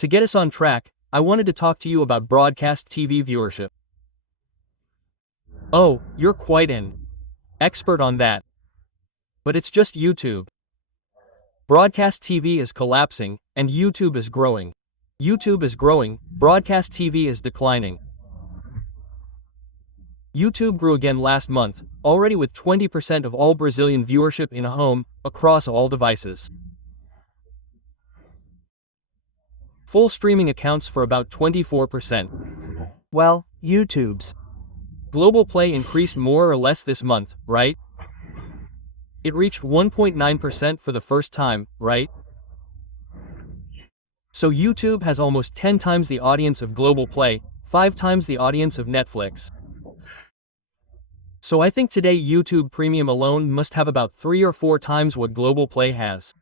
To get us on track, I wanted to talk to you about broadcast TV viewership. Oh, you're quite an expert on that. But it's just YouTube. Broadcast TV is collapsing, and YouTube is growing. YouTube is growing, broadcast TV is declining. YouTube grew again last month, already with 20% of all Brazilian viewership in a home, across all devices. Full streaming accounts for about 24%. Well, YouTube's Global Play increased more or less this month, right? It reached 1.9% for the first time, right? So YouTube has almost 10 times the audience of Global Play, 5 times the audience of Netflix. So I think today YouTube Premium alone must have about 3 or 4 times what Global Play has.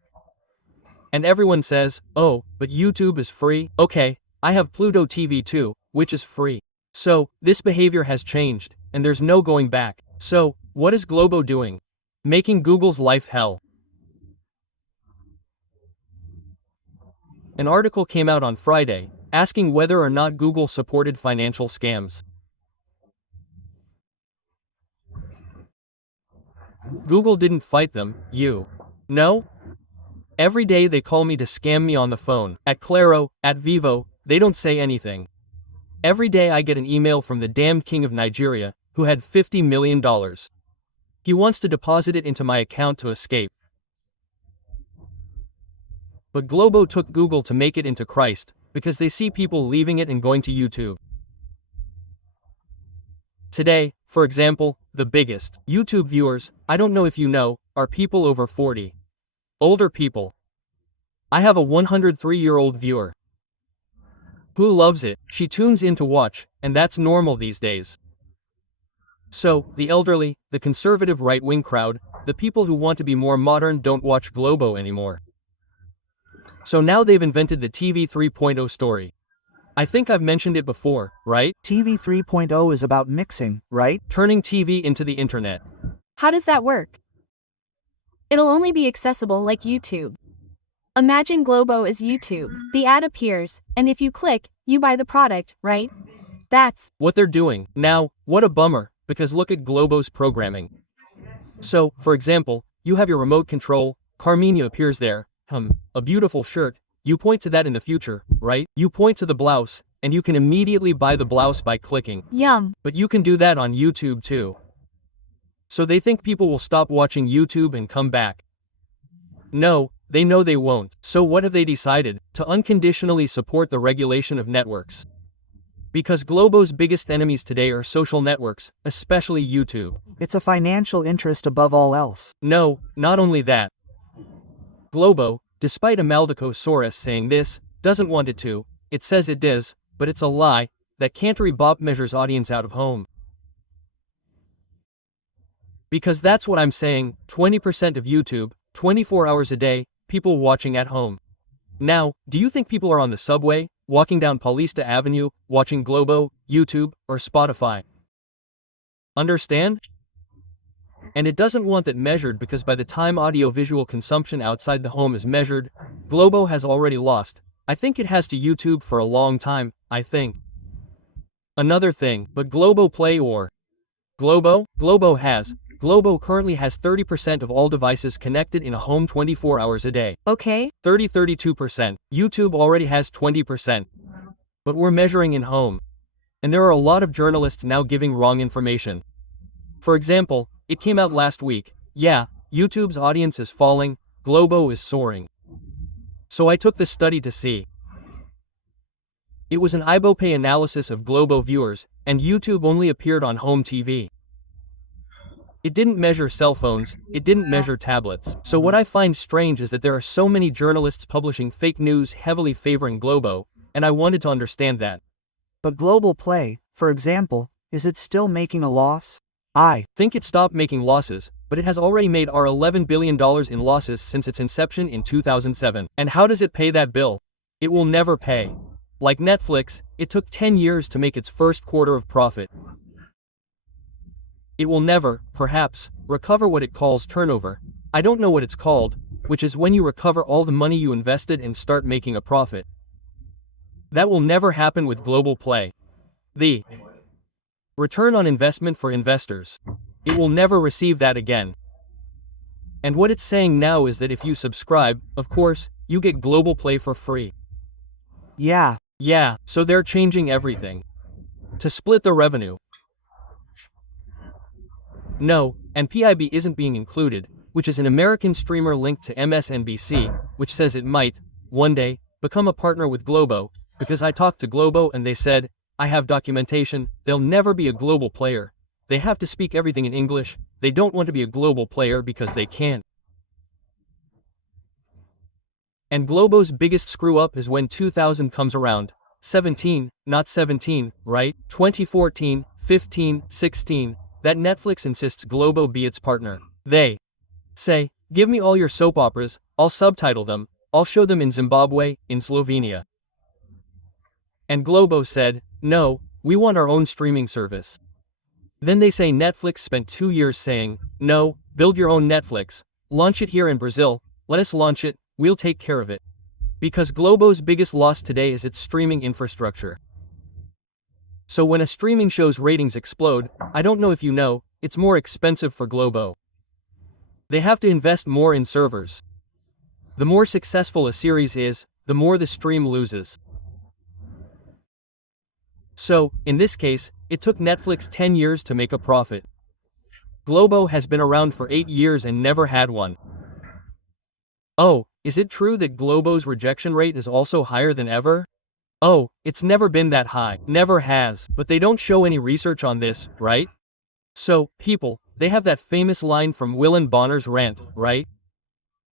And everyone says, oh, but YouTube is free. Okay, I have Pluto TV too, which is free. So, this behavior has changed, and there's no going back. So, what is Globo doing? Making Google's life hell. An article came out on Friday, asking whether or not Google supported financial scams. Google didn't fight them, you know? Every day they call me to scam me on the phone. At Claro, at Vivo, they don't say anything. Every day I get an email from the damned king of Nigeria, who had $50 million. He wants to deposit it into my account to escape. But Globo took Google to make it into Christ, because they see people leaving it and going to YouTube. Today, for example, the biggest YouTube viewers, I don't know if you know, are people over 40. Older people. I have a 103-year-old viewer who loves it. She tunes in to watch, and that's normal these days. So, the elderly, the conservative right-wing crowd, the people who want to be more modern don't watch Globo anymore. So now they've invented the TV 3.0 story. I think I've mentioned it before, right? TV 3.0 is about mixing, right? Turning TV into the internet. How does that work? It'll only be accessible like YouTube. Imagine Globo as YouTube. The ad appears, and if you click, you buy the product, right? That's what they're doing. Now, what a bummer, because look at Globo's programming. So, for example, you have your remote control, Carmenia appears there, a beautiful shirt, you point to that in the future, right? You point to the blouse, and you can immediately buy the blouse by clicking. Yum. But you can do that on YouTube too. So they think people will stop watching YouTube and come back. No, they know they won't. So what have they decided? To unconditionally support the regulation of networks. Because Globo's biggest enemies today are social networks, especially YouTube. It's a financial interest above all else. No, not only that. Globo, despite Amaldico Soros saying this, doesn't want it to. It says it does, but it's a lie. That Cantory Bop measures audience out of home. Because that's what I'm saying, 20% of YouTube, 24 hours a day, people watching at home. Now, do you think people are on the subway, walking down Paulista Avenue, watching Globo, YouTube, or Spotify? Understand? And it doesn't want that measured because by the time audiovisual consumption outside the home is measured, Globo has already lost. I think it has to YouTube for a long time, I think. Another thing, but Globo Play or Globo currently has 30% of all devices connected in a home 24 hours a day. Okay. 32%. YouTube already has 20%. But we're measuring in home. And there are a lot of journalists now giving wrong information. For example, it came out last week, yeah, YouTube's audience is falling, Globo is soaring. So I took this study to see. It was an IBOPay analysis of Globo viewers, and YouTube only appeared on home TV. It didn't measure cell phones, it didn't measure tablets. So what I find strange is that there are so many journalists publishing fake news heavily favoring Globo, and I wanted to understand that. But Global Play, for example, is it still making a loss? I think it stopped making losses, but it has already made our $11 billion in losses since its inception in 2007. And how does it pay that bill? It will never pay. Like Netflix, it took 10 years to make its first quarter of profit. It will never, perhaps, recover what it calls turnover. I don't know what it's called, which is when you recover all the money you invested and start making a profit. That will never happen with global play. The return on investment for investors. It will never receive that again. And what it's saying now is that if you subscribe, of course, you get global play for free. Yeah. Yeah, so they're changing everything to split the revenue. No, and PIB isn't being included, which is an American streamer linked to MSNBC, which says it might, one day, become a partner with Globo, because I talked to Globo and they said, I have documentation, they'll never be a global player. They have to speak everything in English, they don't want to be a global player because they can't. And Globo's biggest screw-up is when 2000 comes around. 17, not 17, right? 2014, 15, 16, that Netflix insists Globo be its partner. They say, give me all your soap operas, I'll subtitle them, I'll show them in Zimbabwe, in Slovenia. And Globo said, no, we want our own streaming service. Then they say Netflix spent 2 years saying, no, build your own Netflix, launch it here in Brazil, let us launch it, we'll take care of it. Because Globo's biggest loss today is its streaming infrastructure. So when a streaming show's ratings explode, I don't know if you know, it's more expensive for Globo. They have to invest more in servers. The more successful a series is, the more the stream loses. So, in this case, it took Netflix 10 years to make a profit. Globo has been around for 8 years and never had one. Oh, is it true that Globo's rejection rate is also higher than ever? Oh, it's never been that high, never has, but they don't show any research on this, right? So, people, they have that famous line from Willem Bonner's rant, right?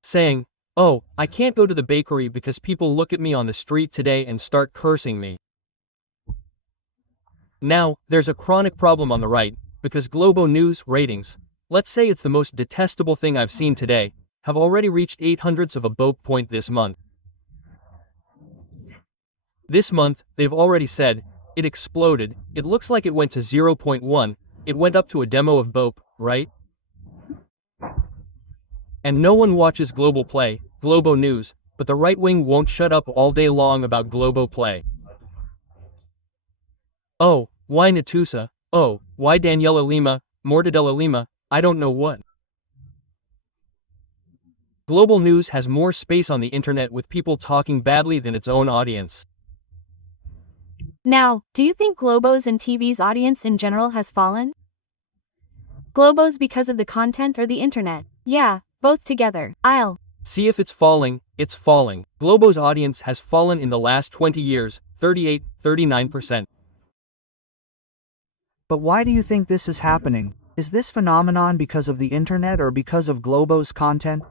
Saying, oh, I can't go to the bakery because people look at me on the street today and start cursing me. Now, there's a chronic problem on the right, because Globo News ratings, let's say it's the most detestable thing I've seen today, have already reached 0.08 of a BOP point this month. This month, they've already said, it exploded, it looks like it went to 0.1, it went up to a demo of BOP, right? And no one watches Global Play, Globo News, but the right wing won't shut up all day long about Globo Play. Oh, why Natusa? Oh, why Daniela Lima, Mortadella Lima, I don't know what. Global News has more space on the internet with people talking badly than its own audience. Now, do you think Globo's and TV's audience in general has fallen? Globo's because of the content or the internet? Yeah, both together. I'll see if it's falling, it's falling. Globo's audience has fallen in the last 20 years, 38, 39%. But why do you think this is happening? Is this phenomenon because of the internet or because of Globo's content?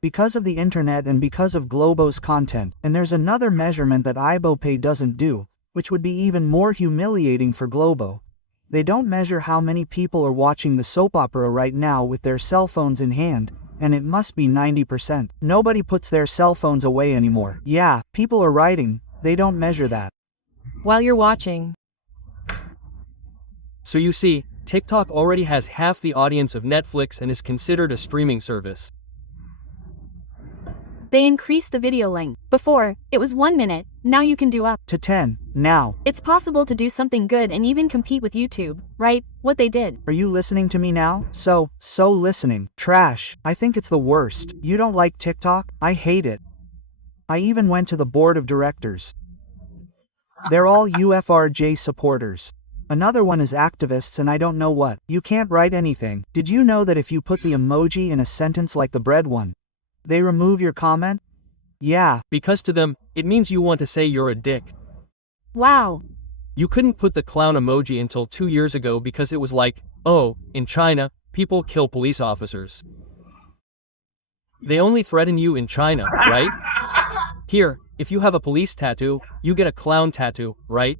Because of the internet and because of Globo's content. And there's another measurement that IBOPay doesn't do, which would be even more humiliating for Globo. They don't measure how many people are watching the soap opera right now with their cell phones in hand, and it must be 90%. Nobody puts their cell phones away anymore. Yeah, people are writing, they don't measure that. While you're watching. So you see, TikTok already has half the audience of Netflix and is considered a streaming service. They increased the video length. Before, it was 1 minute, now you can do up to 10, now. It's possible to do something good and even compete with YouTube, right? What they did. Are you listening to me now? So listening. Trash. I think it's the worst. You don't like TikTok? I hate it. I even went to the board of directors. They're all UFRJ supporters. Another one is activists and I don't know what. You can't write anything. Did you know that if you put the emoji in a sentence like the bread one, they remove your comment? Yeah. Because to them, it means you want to say you're a dick. Wow. You couldn't put the clown emoji until 2 years ago because it was like, oh, in China, people kill police officers. They only threaten you in China, right? Here, if you have a police tattoo, you get a clown tattoo, right?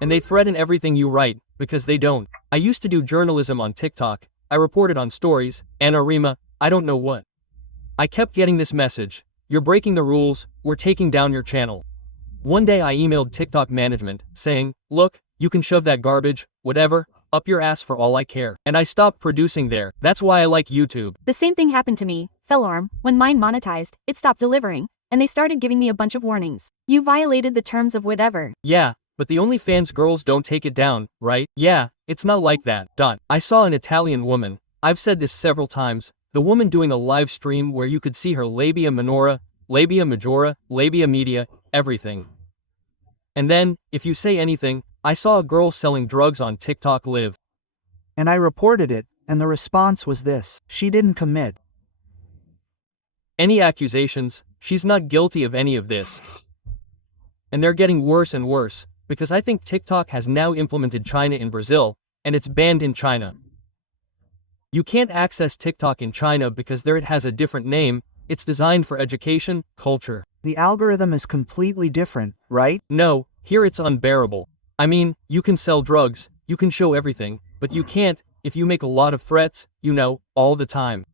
And they threaten everything you write, because they don't. I used to do journalism on TikTok, I reported on stories, Anarima, I don't know what. I kept getting this message, you're breaking the rules, we're taking down your channel. One day I emailed TikTok management, saying, look, you can shove that garbage, whatever, up your ass for all I care. And I stopped producing there, that's why I like YouTube. The same thing happened to me, Fellorm, when mine monetized, it stopped delivering, and they started giving me a bunch of warnings. You violated the terms of whatever. Yeah, but the OnlyFans girls don't take it down, right? Yeah, it's not like that. I saw an Italian woman, I've said this several times, the woman doing a live stream where you could see her labia minora, labia majora, labia media, everything. And then, if you say anything, I saw a girl selling drugs on TikTok Live. And I reported it, and the response was this: she didn't commit any accusations, she's not guilty of any of this. And they're getting worse and worse, because I think TikTok has now implemented China in Brazil, and it's banned in China. You can't access TikTok in China because there it has a different name, it's designed for education, culture. The algorithm is completely different, right? No, here it's unbearable. I mean, you can sell drugs, you can show everything, but you can't, if you make a lot of threats, all the time.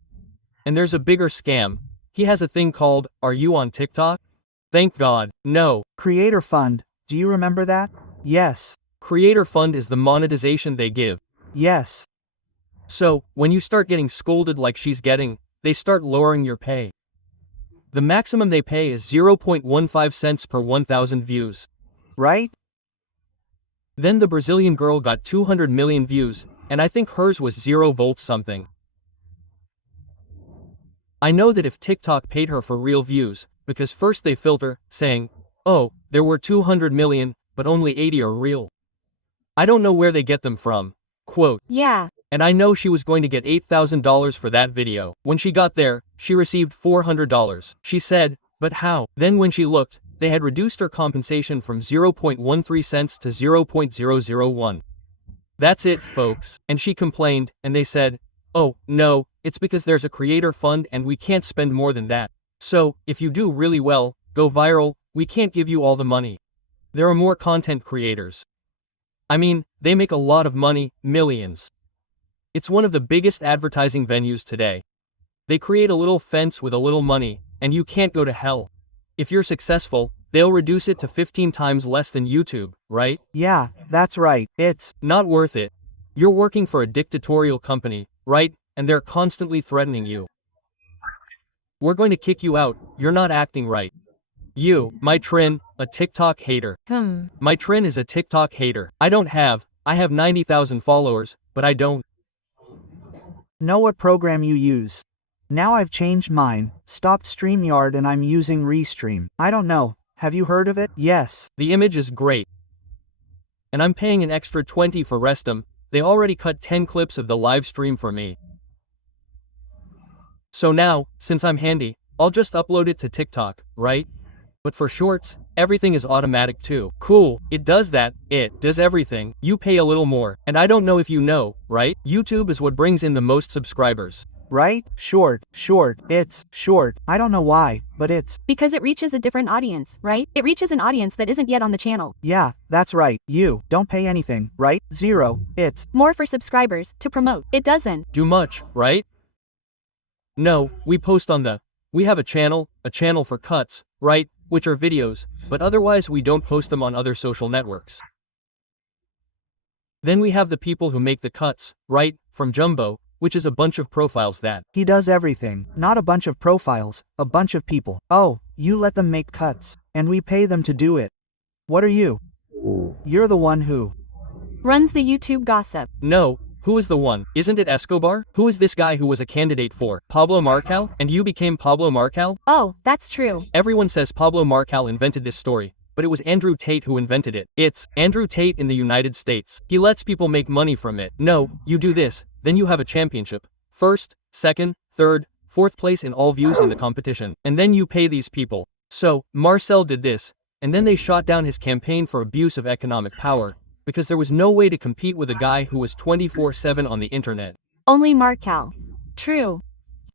And there's a bigger scam. He has a thing called, "Are you on TikTok?" Thank God, no. Creator Fund, do you remember that? Yes. Creator Fund is the monetization they give. Yes. So, when you start getting scolded like she's getting, they start lowering your pay. The maximum they pay is 0.15 cents per 1,000 views. Right? Then the Brazilian girl got 200 million views, and I think hers was 0 volts something. I know that if TikTok paid her for real views, because first they filter, saying, oh, there were 200 million, but only 80 are real. I don't know where they get them from. Quote. Yeah. And I know she was going to get $8,000 for that video. When she got there, she received $400. She said, but how? Then when she looked, they had reduced her compensation from 0.13 cents to 0.001. That's it, folks. And she complained, and they said, oh, no, it's because there's a creator fund and we can't spend more than that. So, if you do really well, go viral, we can't give you all the money. There are more content creators. I mean, they make a lot of money, millions. It's one of the biggest advertising venues today. They create a little fence with a little money, and you can't go to hell. If you're successful, they'll reduce it to 15 times less than YouTube, right? Yeah, that's right, it's not worth it. You're working for a dictatorial company, right? And they're constantly threatening you. We're going to kick you out, you're not acting right. You, my Trin, a TikTok hater. My Trin is a TikTok hater. I have 90,000 followers, but I don't know what program you use. Now I've changed mine, stopped StreamYard and I'm using Restream. I don't know, have you heard of it? Yes. The image is great. And I'm paying an extra 20 for Restum, they already cut 10 clips of the live stream for me. So now, since I'm handy, I'll just upload it to TikTok, right? But for shorts, everything is automatic too. Cool, it does that, it does everything. You pay a little more, and I don't know if you know, right? YouTube is what brings in the most subscribers. Right? Short, it's short. I don't know why, but it's because it reaches a different audience, right? It reaches an audience that isn't yet on the channel. Yeah, that's right. You don't pay anything, right? Zero, it's more for subscribers to promote. It doesn't do much, right? No, we post on we have a channel for cuts, right? Which are videos, but otherwise we don't post them on other social networks. Then we have the people who make the cuts, right? From Jumbo, which is a bunch of profiles that he does everything, not a bunch of profiles, a bunch of people. Oh, you let them make cuts, and we pay them to do it. What are you? You're the one who runs the YouTube gossip. No, who is the one? Isn't it Escobar? Who is this guy who was a candidate for Pablo Marcal? And you became Pablo Marcal? Oh, that's true. Everyone says Pablo Marcal invented this story, but it was Andrew Tate who invented it. It's Andrew Tate in the United States. He lets people make money from it. No, you do this, then you have a championship. First, second, third, fourth place in all views in the competition. And then you pay these people. So, Marcel did this, and then they shot down his campaign for abuse of economic power, because there was no way to compete with a guy who was 24/7 on the internet. Only Marcal. True.